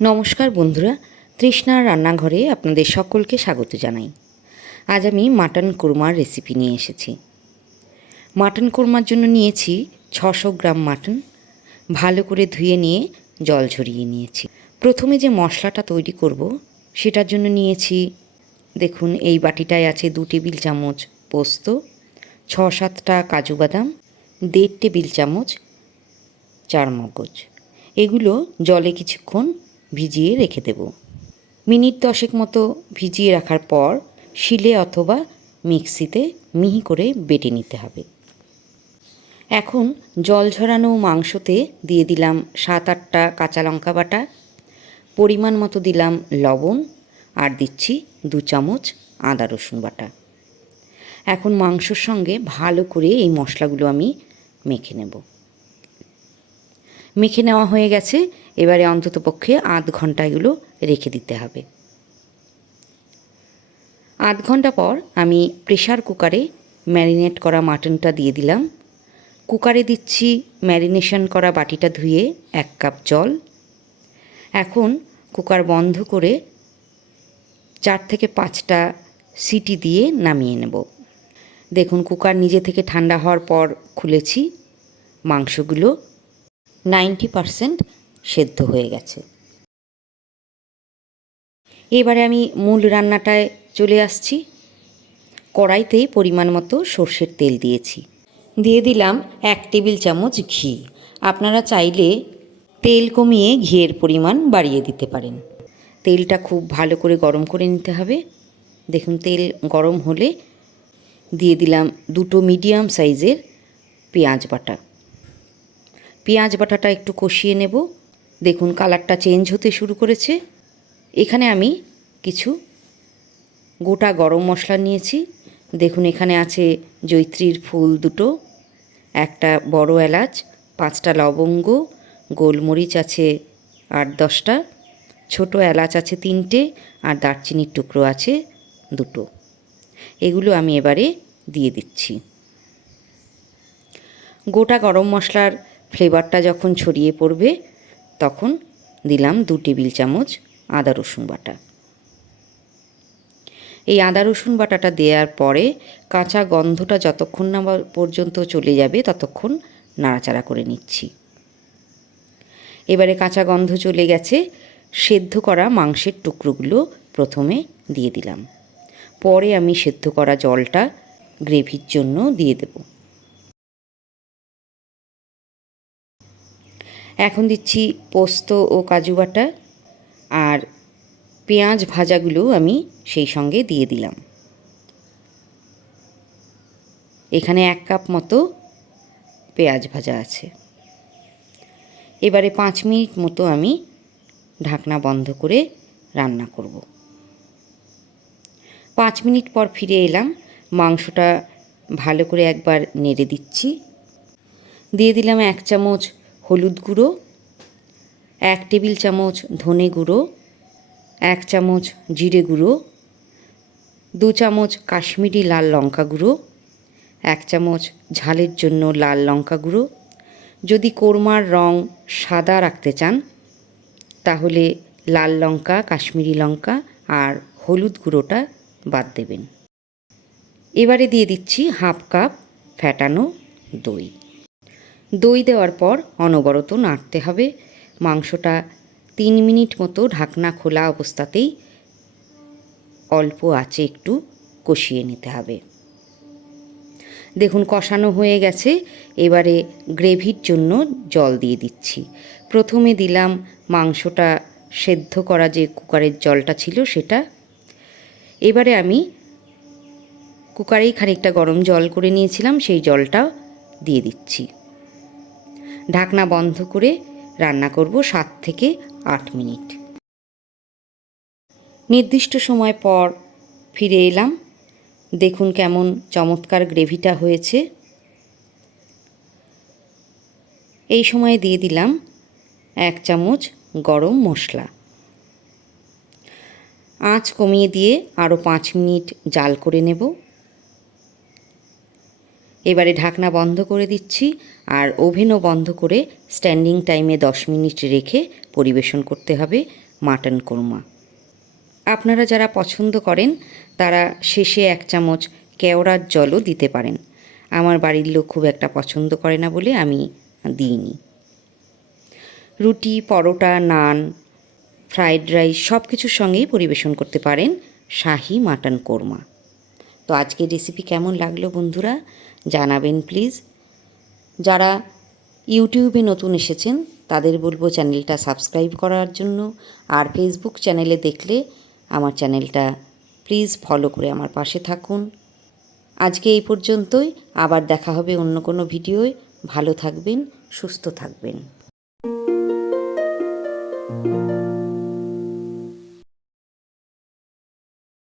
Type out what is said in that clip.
নমস্কার বন্ধুরা, তৃষ্ণার রান্নাঘরে আপনাদের সকলকে স্বাগত জানাই। আজ আমি মাটন কোরমার রেসিপি নিয়ে এসেছি। মাটন কোরমার জন্য নিয়েছি ছশো গ্রাম মাটন, ভালো করে ধুয়ে নিয়ে জল ঝরিয়ে নিয়েছি। প্রথমে যে মশলাটা তৈরি করব, সেটার জন্য নিয়েছি, দেখুন এই বাটিটায় আছে দু টেবিল চামচ পোস্ত, ছ সাতটা কাজু বাদাম, দেড় টেবিল চামচ চার মগজ এগুলো জলে কিছুক্ষণ ভিজিয়ে রেখে দেব। মিনিট দশেক মতো ভিজিয়ে রাখার পর শিলে অথবা মিক্সিতে মিহি করে বেটে নিতে হবে। এখন জল ঝরানো মাংসতে দিয়ে দিলাম সাত আটটা কাঁচা লঙ্কা বাটা, পরিমাণ মতো দিলাম লবণ আর দিচ্ছি দু চামচ আদা রসুন বাটা। এখন মাংসর সঙ্গে ভালো করে এই মশলাগুলো আমি মেখে নেব। মেখে নেওয়া হয়ে গেছে। এবারে অন্তত পক্ষে আধ ঘণ্টা এগুলো রেখে দিতে হবে। আধ ঘণ্টা পর আমি প্রেশার কুকারে ম্যারিনেট করা মাটনটা দিয়ে দিলাম। কুকারে দিচ্ছি ম্যারিনেশন করা বাটিটা ধুয়ে এক কাপ জল। এখন কুকার বন্ধ করে চার থেকে পাঁচটা সিটি দিয়ে নামিয়ে নেব। দেখুন কুকার নিজে থেকে ঠান্ডা হওয়ার পর খুলেছি। মাংসগুলো নাইনটি পারসেন্ট সেদ্ধ হয়ে গেছে। এবারে আমি মূল রান্নাটায় চলে আসছি। কড়াইতেই পরিমাণ মতো সর্ষের তেল দিয়েছি। দিয়ে দিলাম এক টেবিল চামচ ঘি। আপনারা চাইলে তেল কমিয়ে ঘিয়ের পরিমাণ বাড়িয়ে দিতে পারেন। তেলটা খুব ভালো করে গরম করে নিতে হবে। দেখুন, তেল গরম হলে দিয়ে দিলাম দুটো মিডিয়াম সাইজের পেঁয়াজ বাটা। পেঁয়াজ বাটাটা একটু কষিয়ে নেব। দেখুন কালারটা চেঞ্জ হতে শুরু করেছে। এখানে আমি কিছু গোটা গরম মশলা নিয়েছি। দেখুন এখানে আছে জৈত্রীর ফুল দুটো, একটা বড় এলাচ, পাঁচটা লবঙ্গ, গোলমরিচ আছে আট দশটা, ছোটো এলাচ আছে তিনটে আর দারচিনির টুকরো আছে দুটো। এগুলো আমি এবারে দিয়ে দিচ্ছি। গোটা গরম মশলার ফ্লেভারটা যখন ছড়িয়ে পড়বে, তখন দিলাম দু টেবিল চামচ আদা রসুন বাটা। এই আদা রসুন বাটাটা দেওয়ার পরে কাঁচা গন্ধটা যতক্ষণ না পর্যন্ত চলে যাবে, ততক্ষণ নাড়াচাড়া করে নিচ্ছি। এবারে কাঁচা গন্ধ চলে গেছে, সেদ্ধ করা মাংসের টুকরোগুলো প্রথমে দিয়ে দিলাম। পরে আমি সেদ্ধ করা জলটা গ্রেভির জন্য দিয়ে দেবো। এখন দিচ্ছি পোস্ত ও কাজু বাটা আর পেঁয়াজ ভাজাগুলো আমি সেই সঙ্গে দিয়ে দিলাম। এখানে এক কাপ মতো পেঁয়াজ ভাজা আছে। এবারে পাঁচ মিনিট মতো আমি ঢাকনা বন্ধ করে রান্না করব। পাঁচ মিনিট পর ফিরে এলাম, মাংসটা ভালো করে একবার নেড়ে দিচ্ছি। দিয়ে দিলাম এক চামচ হলুদ গুঁড়ো, এক টেবিল চামচ ধনে গুঁড়ো, এক চামচ জিরে গুঁড়ো, দু চামচ কাশ্মীরি লাল লঙ্কা গুঁড়ো, এক চামচ ঝালের জন্য লাল লঙ্কা গুঁড়ো। যদি কোরমার রং সাদা রাখতে চান, তাহলে লাল লঙ্কা, কাশ্মীরি লঙ্কা আর হলুদ গুঁড়োটা বাদ দেবেন। এবারে দিয়ে দিচ্ছি হাফ কাপ ফ্যাটানো দই। দই দেওয়ার পর অনবরত নাড়তে হবে। মাংসটা তিন মিনিট মতো ঢাকনা খোলা অবস্থাতেই অল্প আঁচে একটু কষিয়ে নিতে হবে। দেখুন, কষানো হয়ে গেছে। এবারে গ্রেভির জন্য জল দিয়ে দিচ্ছি। প্রথমে দিলাম মাংসটা সেদ্ধ করা যে কুকারের জলটা ছিল সেটা। এবারে আমি কুকারেই খানিকটা গরম জল করে নিয়েছিলাম, সেই জলটা দিয়ে দিচ্ছি। ঢাকনা বন্ধ করে রান্না করব সাত থেকে আট মিনিট। নির্দিষ্ট সময় পর ফিরে এলাম। দেখুন কেমন চমৎকার গ্রেভিটা হয়েছে। এই সময় দিয়ে দিলাম এক চামচ গরম মশলা। আঁচ কমিয়ে দিয়ে আরও পাঁচ মিনিট জাল করে নেব। এবারে ঢাকনা বন্ধ করে দিচ্ছি আর ওভেনও বন্ধ করে স্ট্যান্ডিং টাইমে দশ মিনিট রেখে পরিবেশন করতে হবে মাটন কোরমা। আপনারা যারা পছন্দ করেন, তারা শেষে এক চামচ কেওড়ার জলও দিতে পারেন। আমার বাড়ির লোক খুব একটা পছন্দ করে না বলে আমি দিইনি। রুটি, পরোটা, নান, ফ্রাইড রাইস সব কিছুর সঙ্গেই পরিবেশন করতে পারেন শাহি মাটন কোরমা। তো আজকের রেসিপি কেমন লাগল বন্ধুরা? জানাবেন প্লিজ যারা ইউটিউবে নতুন এসেছেন, তাদের বলব চ্যানেলটা সাবস্ক্রাইব করার জন্য। আর ফেসবুক চ্যানেলে দেখলে আমার চ্যানেলটা প্লিজ ফলো করে আমার পাশে থাকুন। আজকে এই পর্যন্তই। আবার দেখা হবে অন্য কোনো ভিডিওয়। ভালো থাকবেন, সুস্থ থাকবেন।